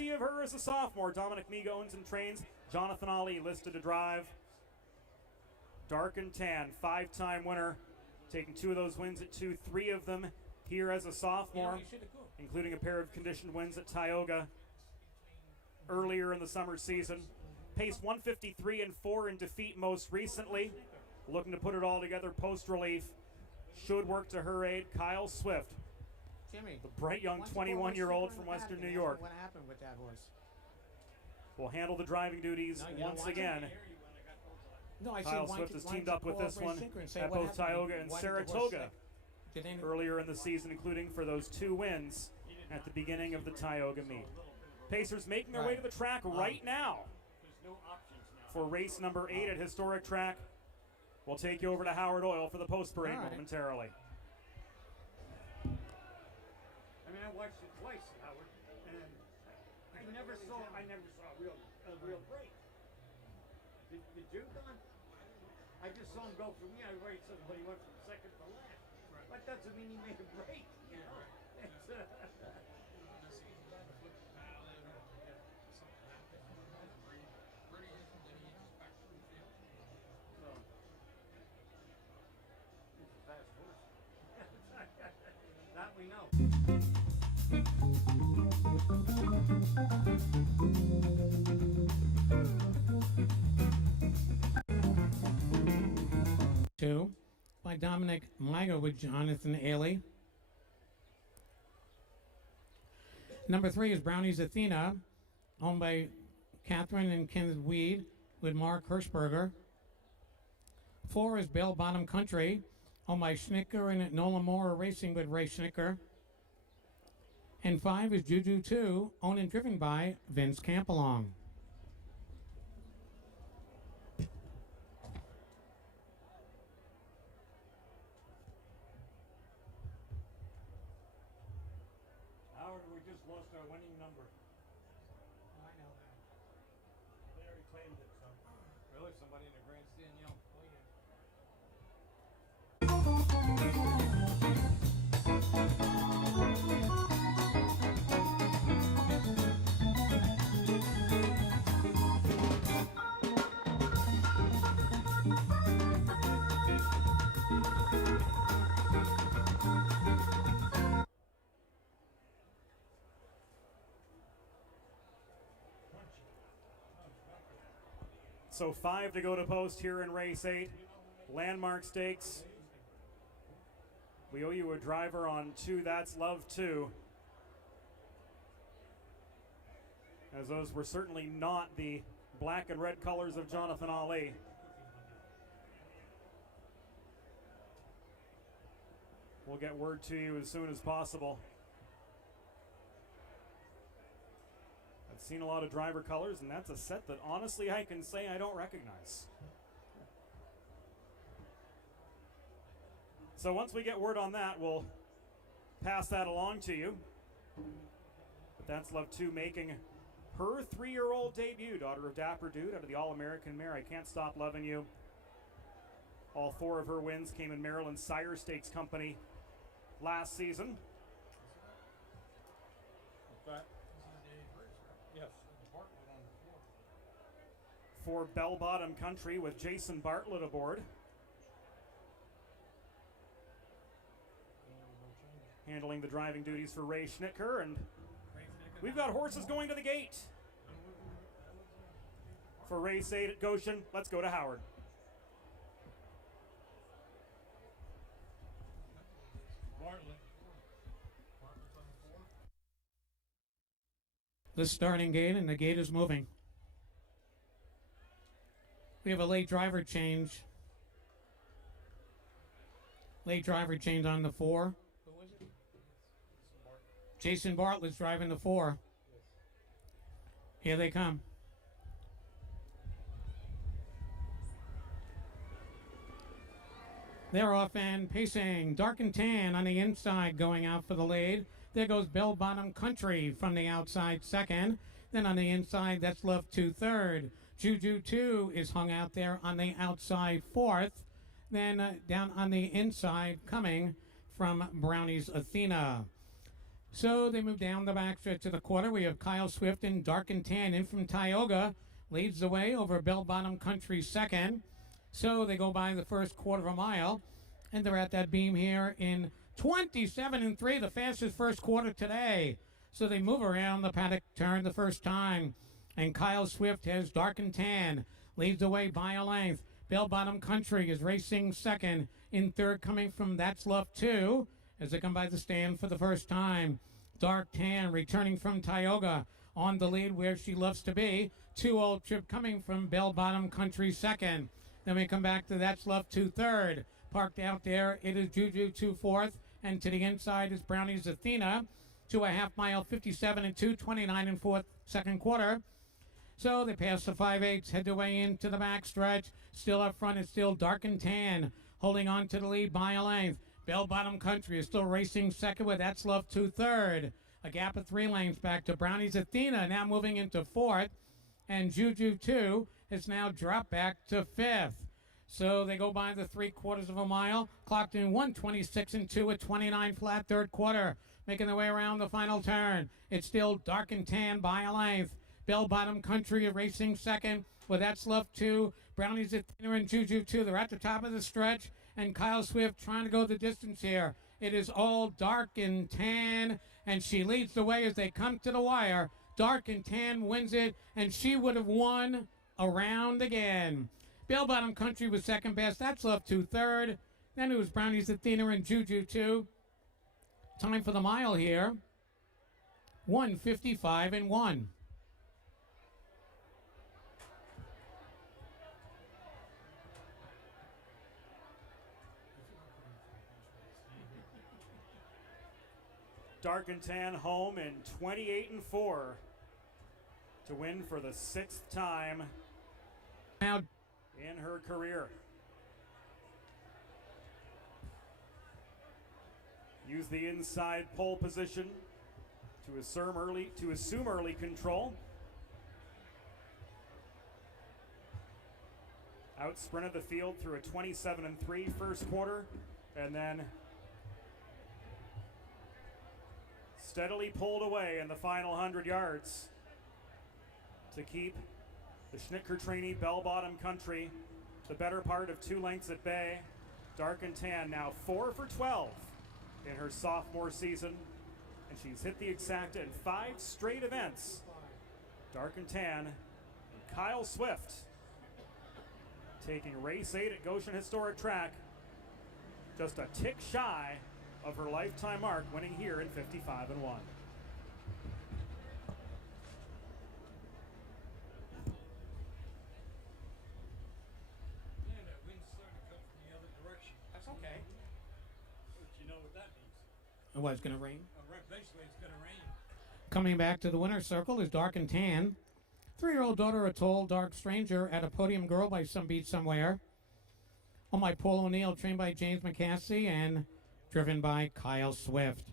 see of her as a sophomore. Dominic Meeg owns and trains. Jonathan Ali listed to drive. Dark and tan, 5-time winner. Taking 2 of those wins at 2, 3 of them here as a sophomore, including a pair of conditioned wins at Tioga earlier in the summer season. Paced 153 and 4 in defeat most recently. Looking to put it all together post-relief. Should work to her aid. Kyle Swift, Jimmy, the bright young 21-year-old from Western New York, what happened with that horse? will handle the driving duties once again. No, I Kyle Swift has teamed up with this one at both Tioga and Saratoga earlier in the season, including for those 2 wins at the beginning of the Tioga meet. Pacers making their way to the track right now for race number 8 at historic track. We'll take you over to Howard Oil for the post parade momentarily. I mean, I watched it twice, Howard, and I never saw a real break. Did you, Don? I just saw him go from but he went from second to last. Right. That doesn't mean he made a break. You know? It's, it's a fast horse. That we know. Two by Dominic Miga with Jonathan Ailey. Number 3 is Brownie's Athena, owned by Catherine and Kenneth Weed with Mark Hirschberger. 4 is Bell Bottom Country, owned by Schnicker and Nola Moore Racing with Ray Schnicker. And 5 is Juju 2, owned and driven by Vince Campalong. Howard, we just lost our winning number. I know that. They already claimed it, so. Really? Somebody in the grandstand yelled? Oh, yeah. So 5 to go to post here in race 8. Landmark Stakes. We owe you a driver on 2. That's Love 2. As those were certainly not the black and red colors of Jonathan Ali. We'll get word to you as soon as possible. I've seen a lot of driver colors, and that's a set that honestly I can say I don't recognize. So once we get word on that, we'll pass that along to you. But that's Love 2 making her 3-year-old debut, daughter of Dapper Dude out of the All-American mare I Can't Stop Loving You. All 4 of her wins came in Maryland Sire Stakes Company last season. Yes. For Bell Bottom Country with Jason Bartlett aboard. Handling the driving duties for Ray Schnicker, and we've got horses going to the gate. For race 8 at Goshen, let's go to Howard. The starting gate, and the gate is moving. We have a late driver change. Late driver change on the 4. Who was it? Jason Bartlett's driving the 4. Here they come. They're off and pacing. Dark and tan on the inside going out for the lead. There goes Bell Bottom Country from the outside second. Then on the inside, that's Love 2 third. Juju 2 is hung out there on the outside fourth. Then down on the inside coming from Brownie's Athena. So they move down the backstretch of the quarter. We have Kyle Swift in dark and tan in from Tioga. Leads the way over Bell Bottom Country second. So they go by the first quarter of a mile. And they're at that beam here in 27-3, the fastest first quarter today. So they move around the paddock turn the first time. And Kyle Swift has dark and tan. Leads the way by a length. Bell Bottom Country is racing second. In third coming from That's Love 2 as they come by the stand for the first time. Dark Tan returning from Tioga on the lead where she loves to be. 2 Old Trip coming from Bell Bottom Country second. Then we come back to That's Love 2 third. Parked out there, it is Juju 2 fourth. And to the inside is Brownie's Athena. 2.5 mile, 57 and 2, 29 and 4th, second quarter. So they pass the 5/8, head their way into the backstretch. Still up front, it's still Dark and Tan, holding on to the lead by a length. Bell Bottom Country is still racing second with That's Love 2 third. A gap of 3 lanes back to Brownie's Athena, now moving into 4th. And Juju 2 has now dropped back to 5th. So they go by the 3/4 of a mile, clocked in 1:26 and 2 at 29 flat third quarter. Making their way around the final turn. It's still Dark and Tan by a length. Bell Bottom Country racing second with That's Love 2. Brownie's Athena and Juju 2. They're at the top of the stretch. And Kyle Swift trying to go the distance here. It is all Dark and Tan. And she leads the way as they come to the wire. Dark and Tan wins it. And she would have won a round again. Bell Bottom Country was second best. That's Love 2 third. Then it was Brownie's Athena and Juju 2. Time for the mile here. 1:55 and 1. Dark and Tan home in 28 and 4 to win for the 6th time Now in her career. Use the inside pole position to assume early control. Out sprinted the field through a 27 and 3 first quarter, and then steadily pulled away in the final 100 yards to keep the Schnittker trainee Bell Bottom Country the better part of 2 lengths at bay. Dark and Tan now 4 for 12 in her sophomore season, and she's hit the exacta in 5 straight events. Dark and Tan and Kyle Swift taking race 8 at Goshen Historic Track, just a tick shy of her lifetime mark, winning here in 55 and 1. Yeah, that wind's starting to come from the other direction. That's okay. But you know what that means. oh, it's going to rain. Eventually it's going to rain. Coming back to the winner's circle is Dark and Tan. 3-year-old daughter, a tall, dark stranger at a podium girl by some beach somewhere. On my Paul O'Neill, trained by James McCasey and driven by Kyle Swift.